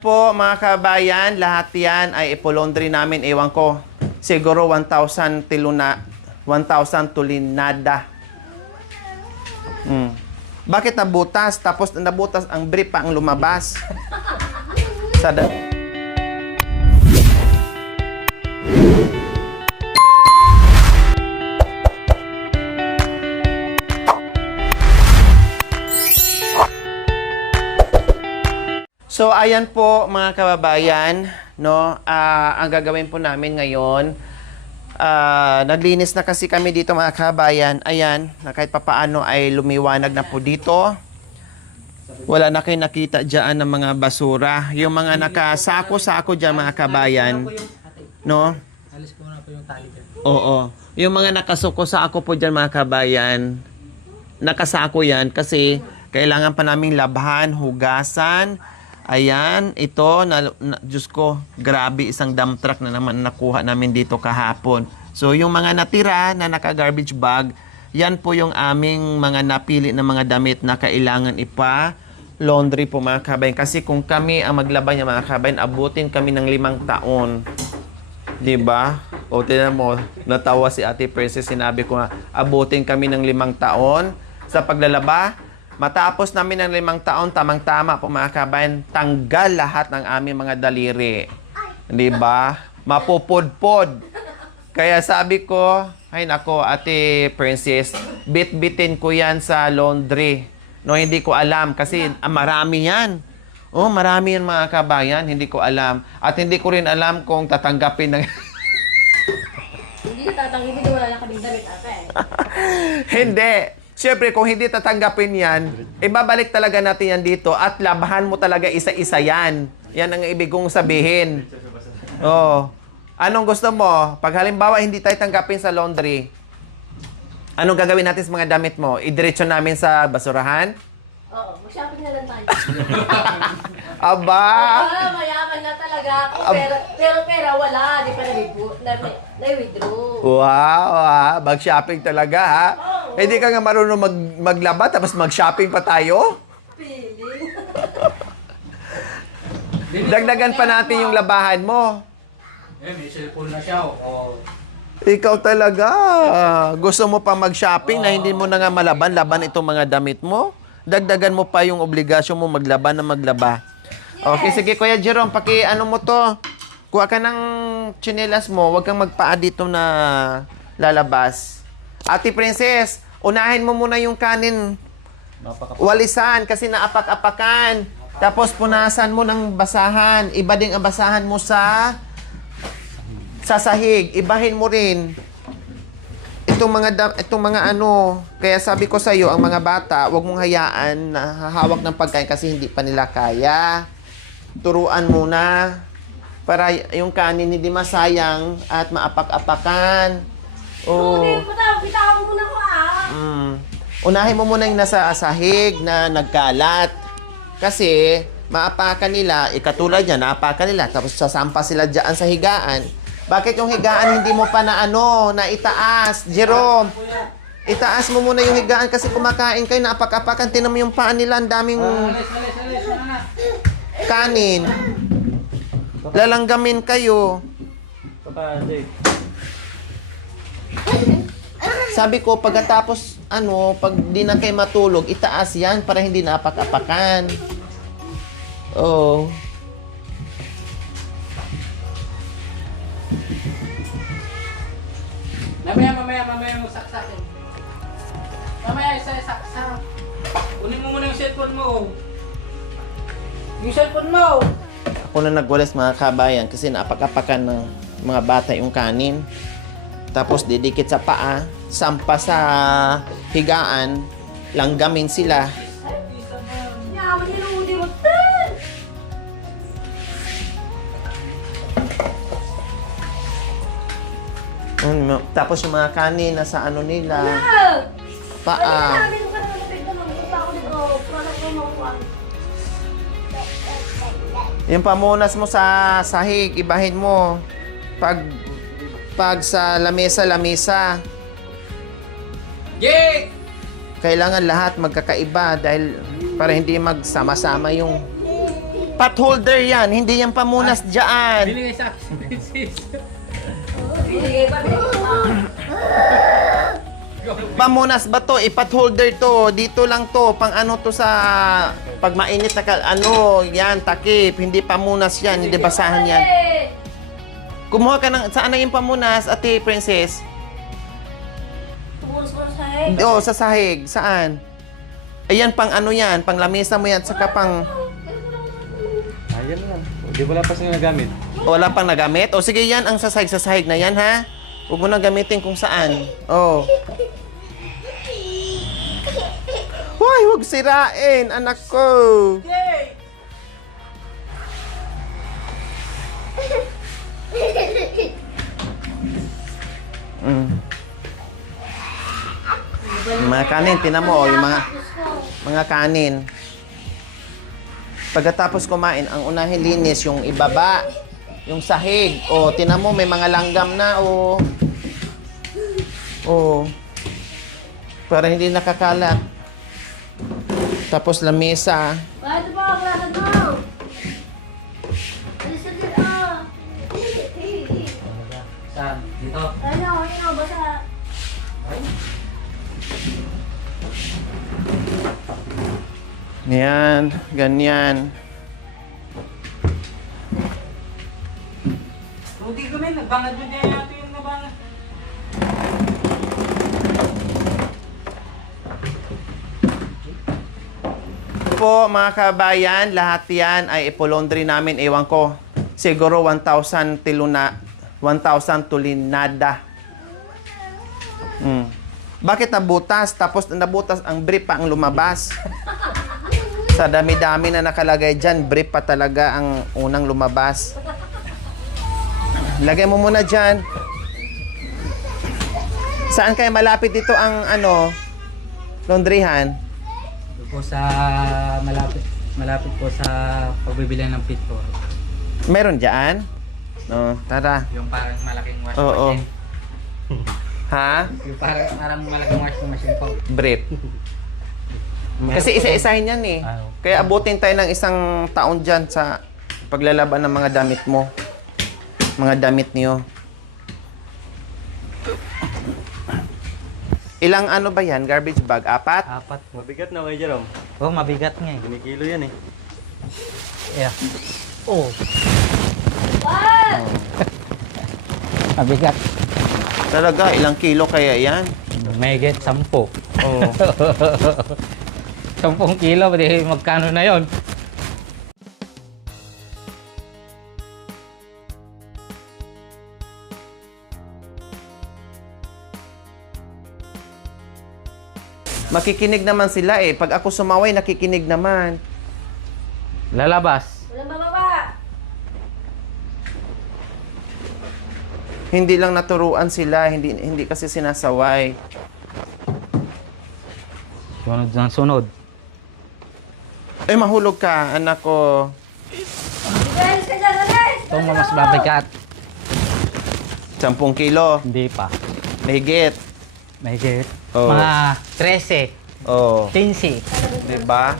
Po mga kabayan, lahat yan ay ipolaundry namin, ewan ko. Siguro 1,000 tulinada. Bakit nabutas? Tapos nabutas ang brief pa ang lumabas. So ayan po mga kababayan, no? Ang gagawin po namin ngayon, naglinis na kasi kami dito mga kababayan. Ayan, na kahit papaano ay lumiwanag na po dito. Wala na kayo nakita dyan ng mga basura. Yung mga nakasako-sako dyan mga kababayan, no? Alis ko na po yung tali dyan. Oo. Yung mga nakasuko-sako po dyan mga kababayan, nakasako yan kasi kailangan pa naming labhan, hugasan. Ayan, ito, Diyos ko, grabe, isang dump truck na naman nakuha namin dito kahapon. So, yung mga natira na naka-garbage bag, yan po yung aming mga napili na mga damit na kailangan ipa-laundry po mga kabayan. Kasi kung kami ang maglaban niya mga kabayan, abutin kami ng 5 taon. Diba? O, tinan mo, natawa si Ate Princess, sinabi ko nga, abutin kami ng 5 taon sa paglalaba. Matapos namin ng 5 taon, tamang-tama po mga kabayan, tanggal lahat ng aming mga daliri. Di ba? Mapupudpod. Kaya sabi ko, ay nako, Ate Princess, bit-bitin ko yan sa laundry. No, hindi ko alam kasi marami yan. Oh, marami yan mga kabayan, hindi ko alam. At hindi ko rin alam kung tatanggapin ng... Hindi tatanggapin, wala lang kaming damit ata eh. Hindi. Siyempre, kung hindi tatanggapin yan, ibabalik talaga natin yan dito at labahan mo talaga isa-isa yan. Yan ang ibig kong sabihin. Oh. Anong gusto mo? Pag halimbawa hindi tayo tanggapin sa laundry, anong gagawin natin sa mga damit mo? Idiretso namin sa basurahan? Oo, mag-shopping na lang tayo. Aba! Mayaman na talaga ako. Pero pera wala. Di pa na-withdraw. Wow, mag-shopping talaga ha? Hindi ka nga marunong maglaba tapos mag-shopping pa tayo? Feeling. Dagdagan pa natin yung labahan mo. Eh, may cellphone na siya. Oh. Ikaw talaga. Gusto mo pa mag-shopping na hindi mo na nga malaban-laban itong mga damit mo? Dagdagan mo pa yung obligasyon mo maglaban na maglaba. Okay, sige Kuya Jerome, ano mo to? Kuha ka ng tsinelas mo, huwag kang magpaa dito na lalabas. Ate Princess, unahin mo muna yung kanin. Walisan kasi naapak-apakan. Tapos punasan mo ng basahan. Iba din ang basahan mo sa sahig. Ibahin mo rin. Itong mga ano, kaya sabi ko sa iyo, ang mga bata, huwag mong hayaan na hahawak ng pagkain kasi hindi pa nila kaya. Turuan muna para yung kanin hindi masayang at maapak-apakan. Oh. Kita ko muna ko Unahin mo muna yung nasa sahig na nagkalat. Kasi maapakan nila, katulad yan, naapakan nila, tapos sasampa sila dyan sa higaan. Bakit yung higaan hindi mo pa na itaas? Jerome, itaas mo muna yung higaan kasi kumakain kayo, naapak-apakan. Tinan mo yung paan nila, ang daming kanin. Lalanggamin kayo. Sabi ko, pagkatapos, pag di na kayo matulog, itaas yan para hindi naapak-apakan. Oh. Mamaya mo saksakin. Mamaya isa-saksak. Kunin mo muna yung cellphone mo. Yung cellphone mo! Ako na nagwalis mga kabayan kasi naapak-apakan ng mga bata yung kanin. Tapos didikit sa paa, sampa sa higaan, langgamin sila. Yaman nila uli mo. Tapos yung mga kanin nasa nila, paa. Yung pamunas mo sa sahig, ibahin mo. Pag sa lamesa. Yay! Kailangan lahat magkakaiba dahil para hindi magsama-sama yung Pot holder yan, hindi yan pamunas dyan. Bili kayo sa akin, princess. Binigay pa, binigay pa. Pamunas ba to? Pot holder to. Dito lang to. Pang ano to sa... Pag mainit na ano, yan, takip. Hindi pamunas yan. Hindi basahan yan. Kumuha ka ng... Saan na yung pamunas, ate, princess? Tumulos mo sa head. Oo, sa sahig. Saan? Ayan, pang ano yan. Pang lamesa mo yan. Saka pang... Ayan lang. Di wala pa siya nagamit. Wala pang nagamit? O sige, yan ang sasahig na yan, ha? Huwag mo na gamitin kung saan. Oh. Hoy, huwag sirain, anak ko. Mm. Mga kanin, tinan mo, yung mga kanin. Pagkatapos kumain, ang unahing linis, yung ibaba, yung sahig. O, tinan mo, may mga langgam na, o. O. Para hindi nakakalat. Tapos lamesa. Bakit ba ang lakad mo? Alis na dito. Saan? Dito. Ano, basa. Yan, ganyan. Rudy kami, nagbangad mo din natin yung nabangad. Po mga kabayan, lahat yan ay ipolondry namin, ewan ko. Siguro 1,000 tulinada. Bakit nabutas? Tapos nabutas, ang brief pa ang lumabas. Sa dami-dami na nakalagay dyan, brief pa talaga ang unang lumabas. Lagay mo muna dyan. Saan kayo malapit dito ang laundryhan? Ito po sa malapit po sa pagbibili ng pitfor. Meron dyan? No, tara. Yung parang malaking washing Oo. machine. Ha? Yung parang malaking washing machine po. Brief. Kasi isa-isahin yan eh. Ah, Kaya abutin tayo ng isang taon dyan sa paglalaban ng mga damit mo. Mga damit niyo. Ilang ano ba yan? Garbage bag? 4? 4. Mabigat na kay Jerome. Oh, mabigat nga eh. Kinikilo yan eh. Yeah. Oh, What? mabigat. Talaga, ilang kilo kaya yan? May get 10. Oh. 10 kilo, pwede magkano na yon? Makikinig naman sila eh. Pag ako sumaway, nakikinig naman. Lalabas. Walang bababa. Hindi lang naturuan sila, hindi kasi sinasaway. Sunod ng sunod. Ay, mahulog ka, anak ko. Alis ka dyan, alis! Ito mas mabigat. 10 kilo. Hindi pa. Mahigit. May get. Oh. Mga 13. Oh. 15. Diba?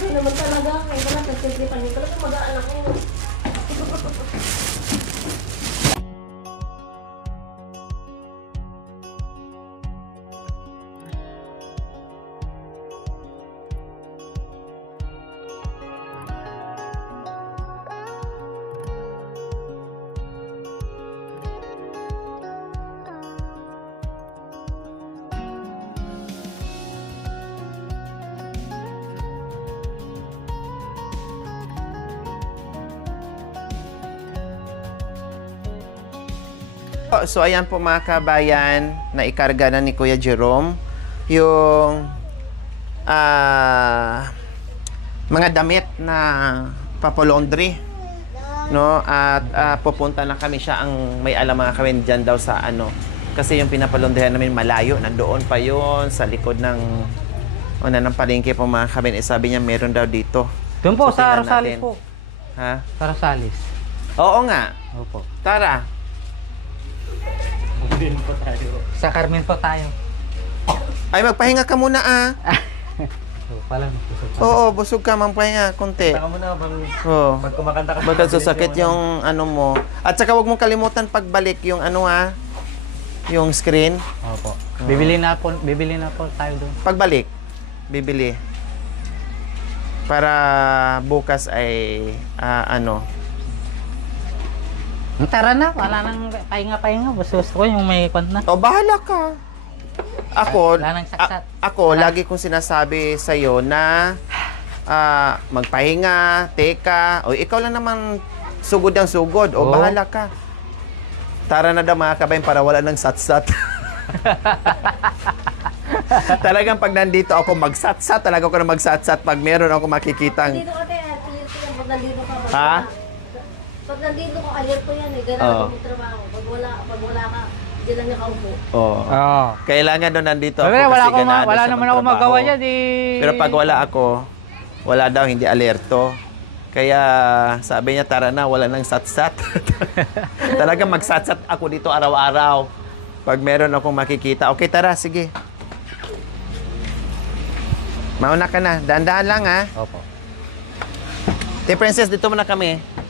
Ano naman talaga? Ngayon ka lang, nagsitripan niyo. Talaga mag-aan ako. So ayan po mga kabayan, na ikarga na ni Kuya Jerome yung mga damit na papalaundry, no? At pupunta na kami, siya ang may alam mga kawin dyan daw sa kasi yung pinapalaundryhan namin malayo, nandoon pa yon sa likod ng ng palengke po mga kawin. Sabi niya meron daw dito. Doon po, So, sa tingnan Rosales natin. po. Ha? Sa Rosales. Oo nga. Opo. Tara. Din pa tayo. Sa Carmen po tayo. Ay, magpahinga ka muna So, pala, magpusog pa. Oo, busog ka, magpahinga, konti. Taka mo na, Oo. pag kumakanta ka. Baka sasakit yung ano mo. At saka huwag mong kalimutan pagbalik yung ano yung screen. Opo. Bibili na po tayo doon. Pagbalik, bibili. Para bukas ay Tara na, wala nang pahinga. Gusto ko yung may kwant na. O, bahala ka. Ako, Wala nang saksat. ako lagi kong sinasabi sa iyo na magpahinga, teka, o ikaw lang naman sugod ang sugod, o Oo. bahala ka. Tara na daw mga kabayan para wala ng satsat. Talagang pag nandito ako magsatsat, talaga ako na magsatsat pag meron ako makikitang Dito ka, te, alert ko yan. Pag nandito ka, Ha? Pag nandito ko, alert ko yan eh. Ganun Oo. ako magtrabaho. Pag wala ka, hindi lang nakaupo. Oh. Oo. Kailangan doon nandito ako Wala, kasi ganado wala sa naman ako magtrabaho. magawa dyan Pero pag wala ako, wala daw, hindi alerto. Kaya sabi niya, tara na, wala nang satsat. Talagang magsatsat ako dito araw-araw. Pag meron akong makikita. Okay, tara, sige. Mauna ka na. Dahan-dahan lang, ha? Opo. Te, Princess, dito muna kami.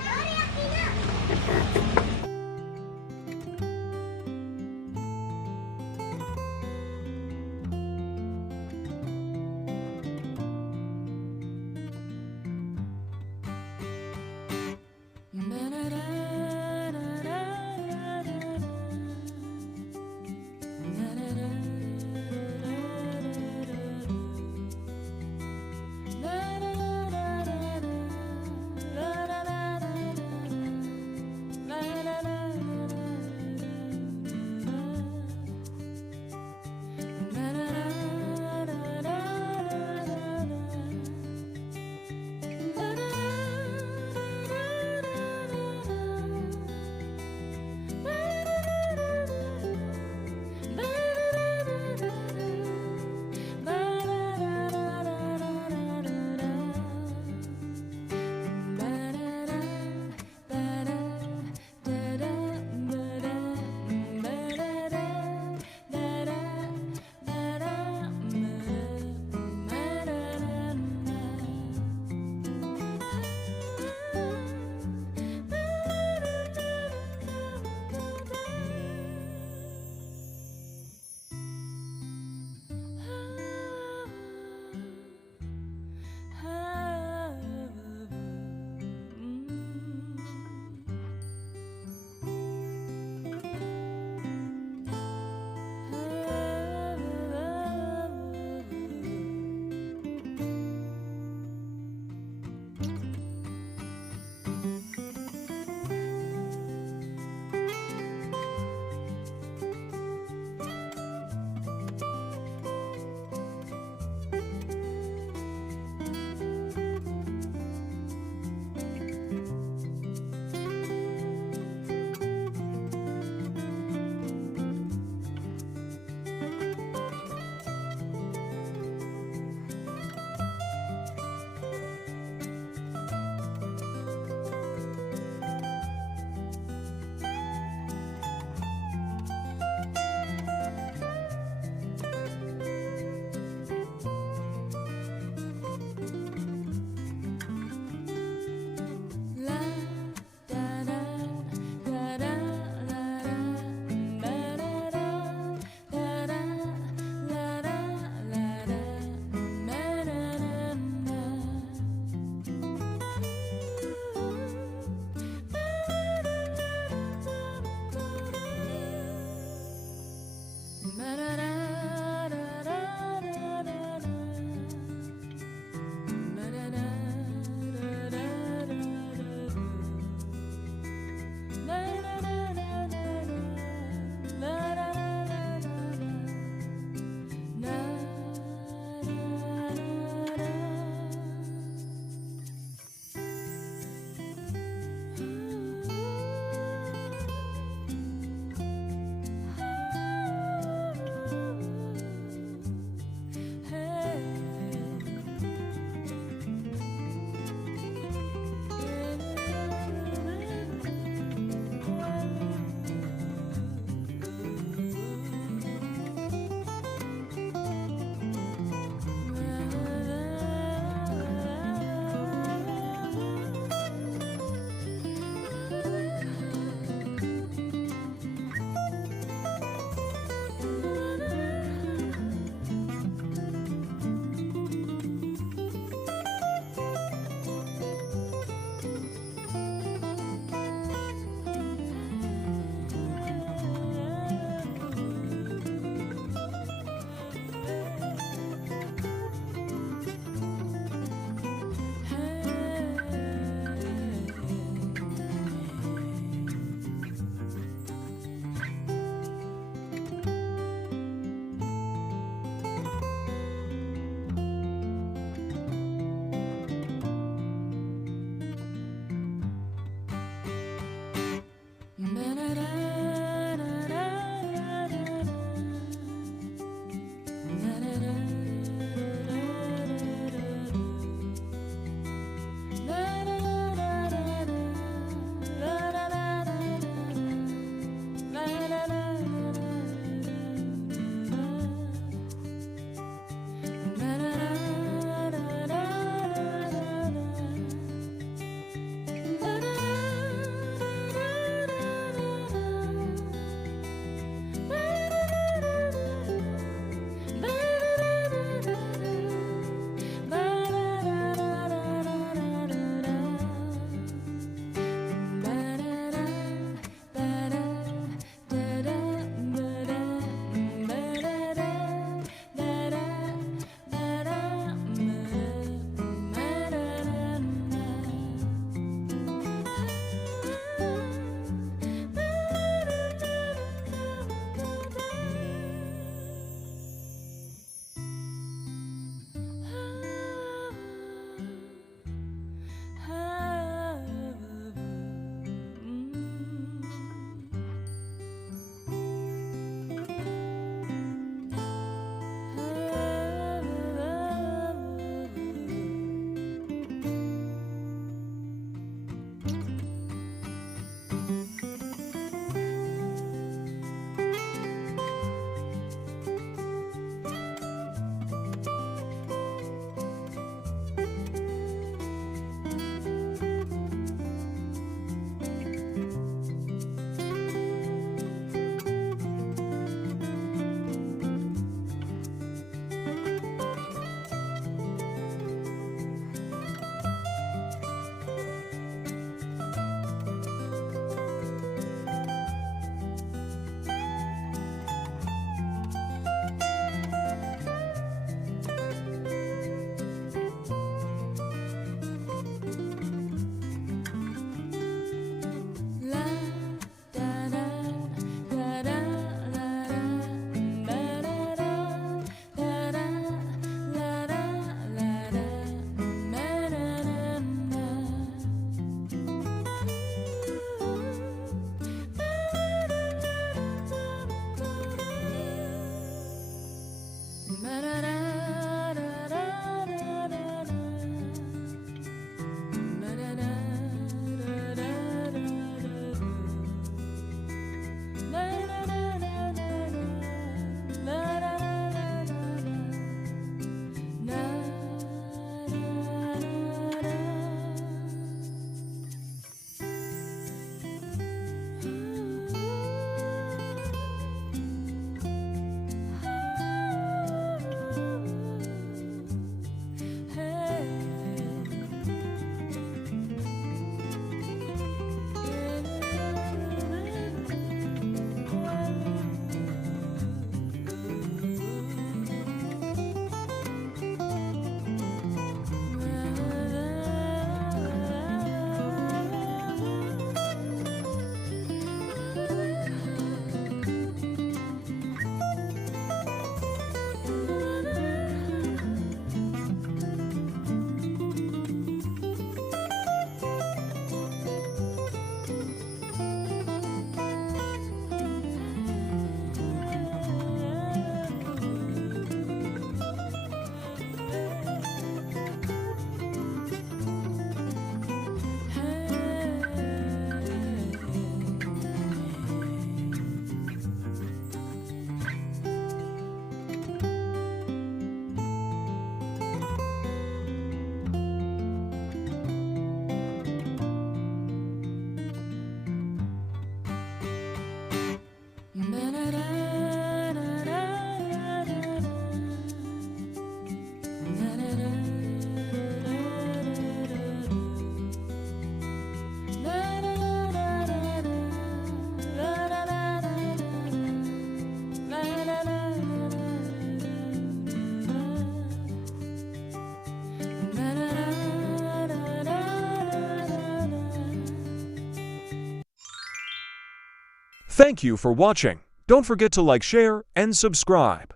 Thank you for watching. Don't forget to like, share, and subscribe.